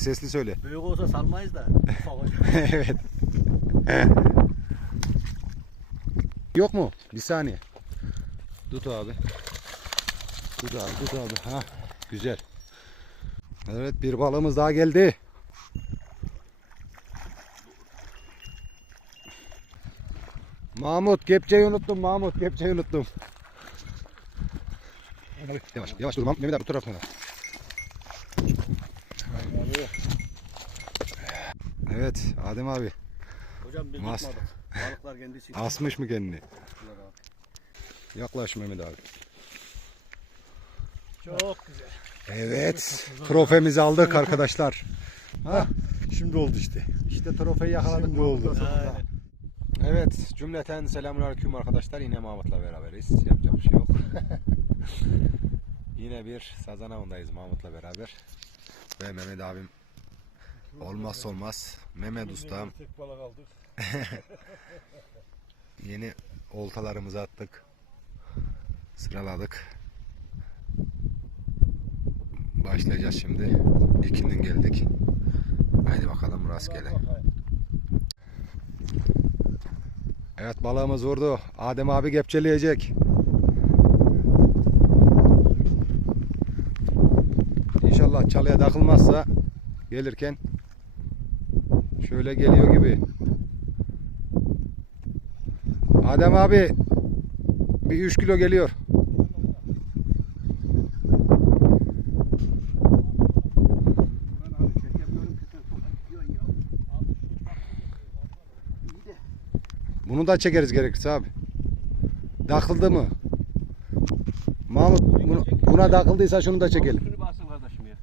sesli söyle. Büyük olsa salmayız da. Evet. Yok mu? Bir saniye. Tut abi. Tut abi, tut abi. Ha, güzel. Evet, bir balığımız daha geldi. Mahmut, kepçeyi unuttum Mahmut, kepçeyi unuttum. Yavaş, yavaş dur Mehmet abi bu tarafına. Evet, Adem abi. Hocam biz Mas- tutmadık. Balıklar kendisi. Asmış mı kendini? Yaklaş Mehmet abi. Çok güzel. Evet. Trofemizi aldık arkadaşlar. Ha, Şimdi oldu işte. işte trofeyi yakaladık. Şimdi oldu. Aynen. Evet. Cümleten selamünaleyküm arkadaşlar. Yine Mahmut'la beraberiz. Yapacak bir şey yok. Yine bir sazan avındayız Mahmut'la beraber. Ve Mehmet abim olmazsa olmaz. Mehmet ustam Tek balık aldık. yeni oltalarımızı attık. Sıraladık. Başlayacağız şimdi. İkindin geldik. Haydi bakalım rastgele. Evet balığımız vurdu. Adem abi kepçeleyecek. İnşallah çalıya takılmazsa gelirken şöyle geliyor gibi. Adem abi bir 3 kilo geliyor. Bunu da çekeriz gerekirse abi. Takıldı mı? Mahmut buna takıldıysa şunu da çekelim. Şunu bassın kardeşim ya.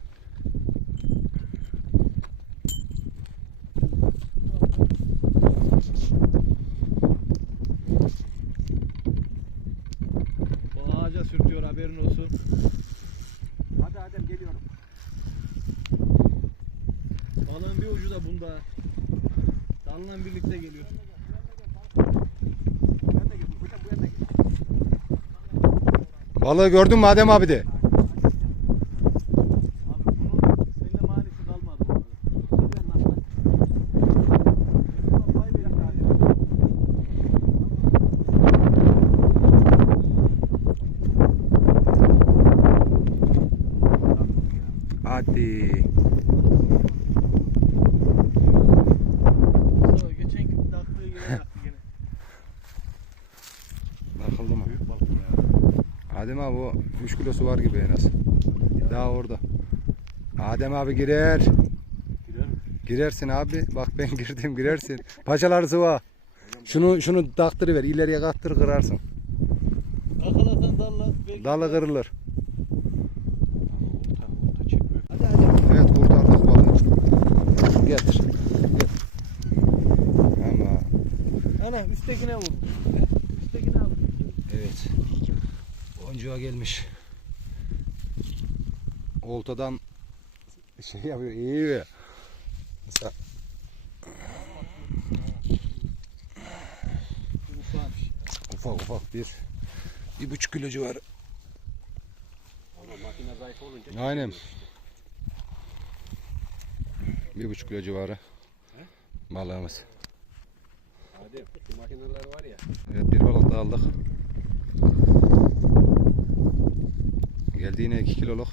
Bu ağaca sürtüyor haberin olsun. Hadi Adem geliyorum. Balığın bir ucu da bunda. Dalla birlikte geliyor. Balığı gördün mü Adem abi de? Abi bunun seninle manisi kalmadı bu arada. Hadi. Sonra geçen gün taktığı yere yaktı gene. Takıldı mı? Büyük balık bu ya. Adem abi o 3 kilosu var gibi en az. Daha orada. Adem abi girer. Girer mi? Girersin abi. Bak ben girdim girersin. Paçaları sıva. Şunu şunu taktırıver. ileriye kaktır kırarsın. Arkadan dalla. Dalı kırılır. Evet kurtardık balığı. Getir. Getir. Ama Ana üsttekine vurdu. Üsttekine al. evet. Boncuğa gelmiş. Oltadan şey yapıyor. iyi. Mesela ufak ufak bir bir buçuk kilo civarı. Makine zayıf olunca. Aynen. Bir buçuk kilo civarı balığımız. Hadi şu makineler var ya. Evet bir balık daha aldık. Geldi yine iki kiloluk.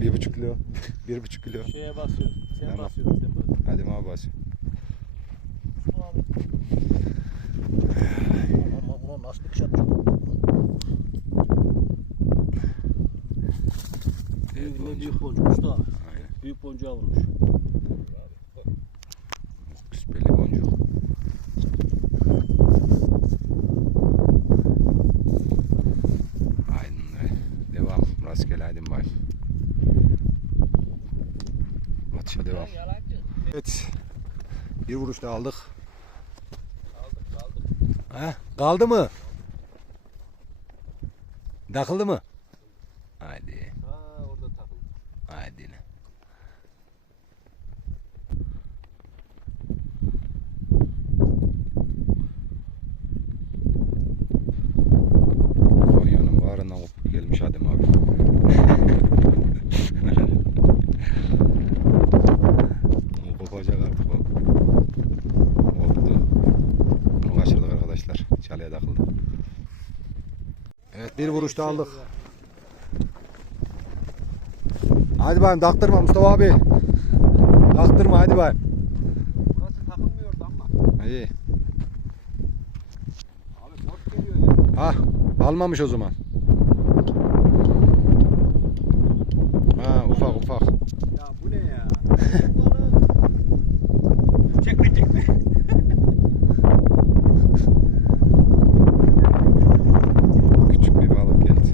Bir buçuk kilo. bir buçuk kilo. Şeye basıyor. Sen Tamam. basıyorsun sen basıyorsun. Hadi abi bas. Şunu al. Ama buna nasıl bir atacak? Evet, büyük boncukmuş da. Aynen. Büyük boncuğa vurmuş. Küspeli boncuk. Aynen öyle. Devam. Rastgele hadi bay. Atışa devam. Yalancı. Evet. Bir vuruşta aldık. Aldık aldık. Ha, kaldı mı? Takıldı mı? Hadi. Ha orada takıldı. Hadi. Konya'nın varından kopup gelmiş Adem abi. Nereye takıldı? Evet bir vuruşta aldık. Hadi bakayım taktırma Mustafa abi. Taktırma hadi bakayım. Burası takılmıyordu ama. İyi. Abi dört geliyor ya. Ha almamış o zaman. Ha ufak ufak. Ya bu ne ya? Çekmeyecek mi? Küçük bir balık geldi.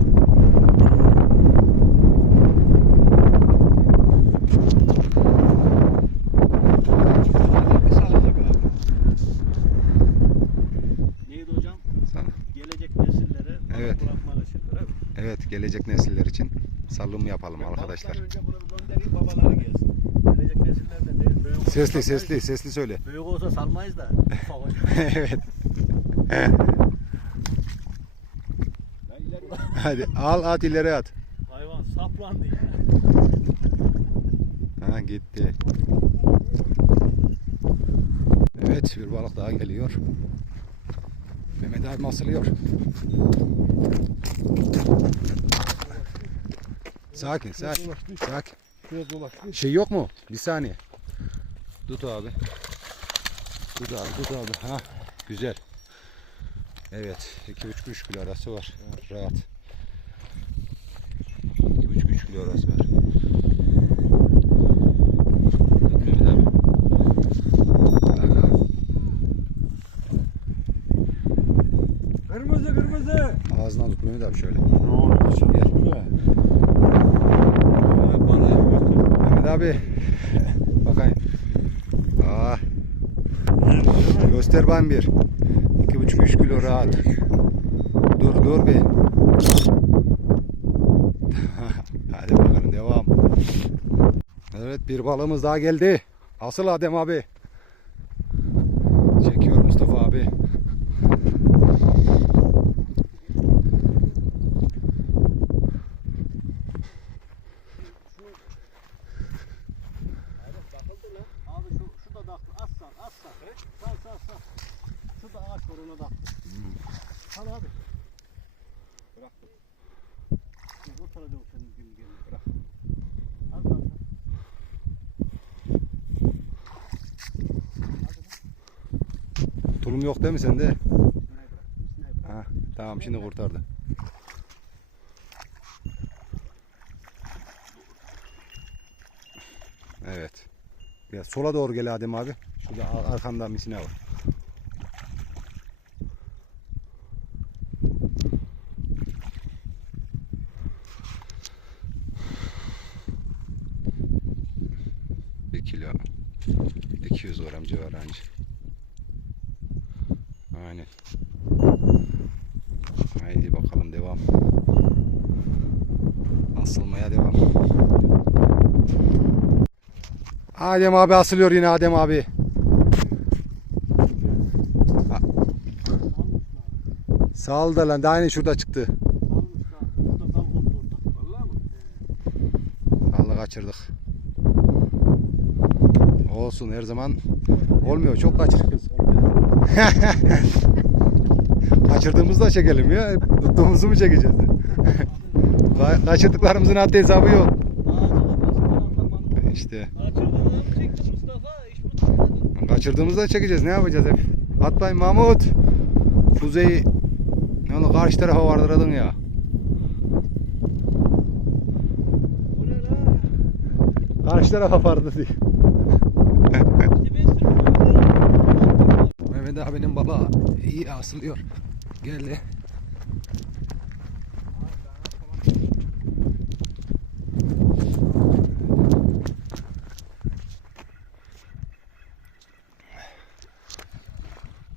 Bir sağlık abi. Neydi hocam? Sana. Gelecek nesillere balık Evet. Evet gelecek nesiller için salım yapalım arkadaşlar. Balıktan önce bunu bir göndereyim babaları gelsin. Gelecek nesiller de değil. Büyük olsa Sesli sesli sesli söyle. Büyük olsa salmayız da. evet. Ben Hadi al at ileri at. Hayvan saplandı ya. Ha gitti. Evet bir balık daha geliyor. Mehmet abi asılıyor. Sakin sakin. Sakin. Biraz dolaştı. Şey yok mu? Bir saniye. Tut abi. Tut abi tut abi. Ha güzel. Evet 2,5-3 kilo arası var. Rahat. 2,5-3 kilo arası var. Tut Mehmet abi. Bak abi. Kırmızı kırmızı. Ağzından tut Mehmet abi şöyle. Sen Gel. Mehmet abi. Bakayım. Aa, göster bana bir. 2,5-3 kilo rahat. Dur dur bir. Hadi bakalım devam. Evet bir balığımız daha geldi. Asıl Adem abi. Çekiyor Mustafa abi. Takıldı lan. Abi şu, şu da taktı. Az sal, az sal. Sal, sal, sal. Şu da ağaç var ona taktı. Sal abi. Bıraktım. Şimdi kurtaracağım senin gibi gelin. Bırak. Az daha sal. Tulum yok değil mi sende? Ha, tamam şimdi kurtardı. Evet. Biraz sola doğru gel Adem abi. Şurada ar- arkanda misine var. Bir kilo. 200 gram civarı anca. Aynen. Haydi bakalım devam. Asılmaya devam. Adem abi asılıyor yine Adem abi. Ha, Sağ da lan daha yeni şurada çıktı. Vallahi kaçırdık. Olsun her zaman olmuyor çok kaçırıyoruz. Kaçırdığımızda çekelim ya. Tuttuğumuzu mu çekeceğiz? Ka- Kaçırdıklarımızın haddi hesabı yok. İşte tutmadı. kaçırdığımızda çekeceğiz. Ne yapacağız hep? Atmayın Mahmut. Kuzeyi onu karşı tarafa vardıradın ya. Karşı tarafa vardı diye. İşte ben sürüyorum. Mehmet abinin babağı iyi asılıyor. Geldi.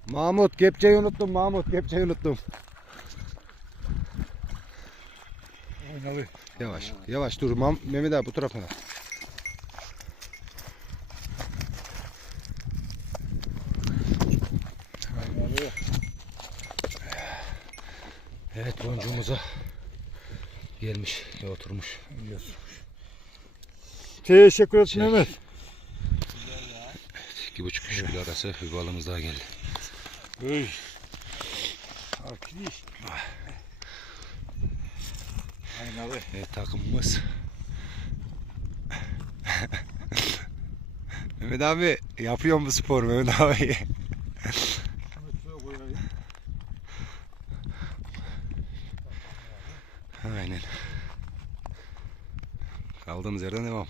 Mahmut kepçeyi unuttum Mahmut kepçeyi unuttum. Yavaş yavaş dur Mehmet abi bu tarafa. Evet boncuğumuza gelmiş ve oturmuş. Teşekkür ederim Şey- Mehmet. İki buçuk üç kilo arası bir balımız daha geldi. Uy. Arkadaş. Aynalı. Evet takımımız. Mehmet abi yapıyor mu spor Mehmet abi? Şunu suya koyayım. Aynen. Kaldığımız yerden devam.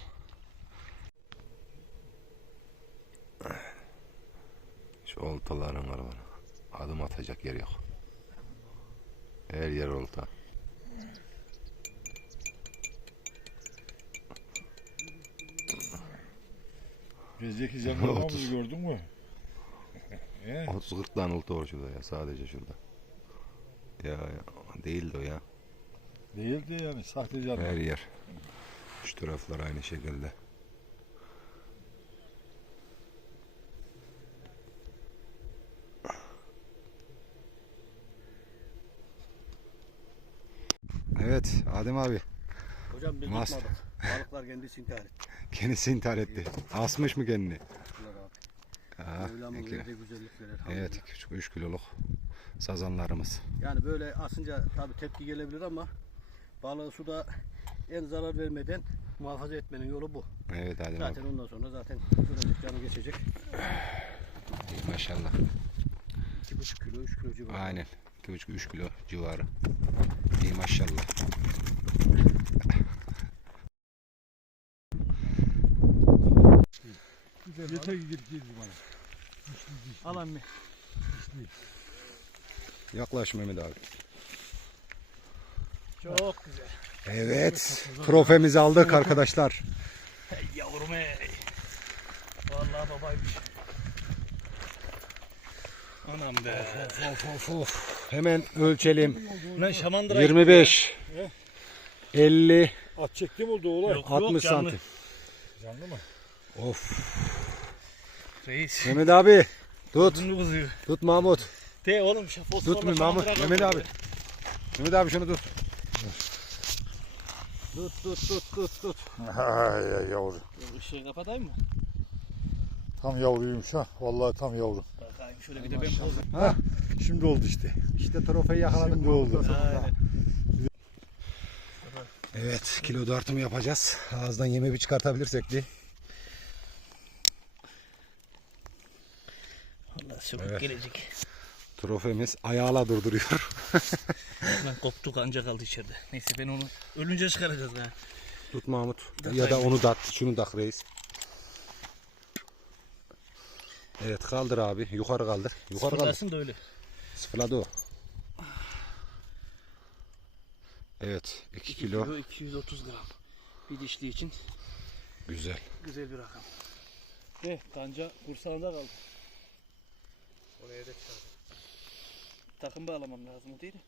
Şu oltaların var bana. Adım atacak yer yok. Her yer olta. Bizdeki zemurmamızı gördün mü? He? 30-40 tane olta var şurada ya sadece şurada. Ya, ya değildi o ya. Değildi yani sahte canlı. Her yer. Şu taraflar aynı şekilde. Evet Adem abi Hocam biz Mas- tutmadık. Balıklar kendisi intihar etti. kendisi intihar etti. Asmış mı kendini? Güzellikler Evet elhamdülillah. 3 kiloluk sazanlarımız. Yani böyle asınca tabi tepki gelebilir ama balığı suda en zarar vermeden muhafaza etmenin yolu bu. Evet Adem Zaten abi ondan sonra zaten duracak canı geçecek. iyi maşallah. 2,5 kilo 3 kilo civarı. Aynen 2,5-3 kilo civarı. İyi maşallah. Yeter gidip geldi bana. Al emmi. Yaklaş Mehmet abi. Çok güzel. Evet trofemizi aldık arkadaşlar. Hey yavrum hey. Vallahi babaymış. Anam be. Of of of. Hemen ölçelim. Lan şamandıra 25 50 At çekti mi oldu? Yok. 60 canlı. santim. Canlı mı? Of. Reis. Mehmet abi tut. Tut Mahmut. De oğlum fosforla Tut mu Mahmut? Mehmet abi. Mehmet abi şunu tut. Tut tut tut tut tut. Ay ay yavru. Işığı kapatayım mı? Tam yavruymuş ha. Vallahi tam yavru. Bakayım şöyle bir de ben poz Ha şimdi oldu işte. İşte trofeyi yakaladık. Şimdi oldu. Evet kilo dartımı yapacağız. Ağızdan yeme bir çıkartabilirsek de. Allah çok Evet. gelecek. Trofemiz ayağla durduruyor. Lan koptuk anca kaldı içeride. Neyse ben onu ölünce çıkaracağız ha. Tut Mahmut. Ya da onu da şunu da reis. Evet kaldır abi. Yukarı kaldır. Yukarı kaldır. Fırlasın da öyle. Sıfırladı o. Evet 2 kilo. 230 gram. Bir dişli için Güzel. güzel bir rakam. Ve kanca kursağında kaldı. Oraya da çıkardım. Takım bağlamam lazım değil mi?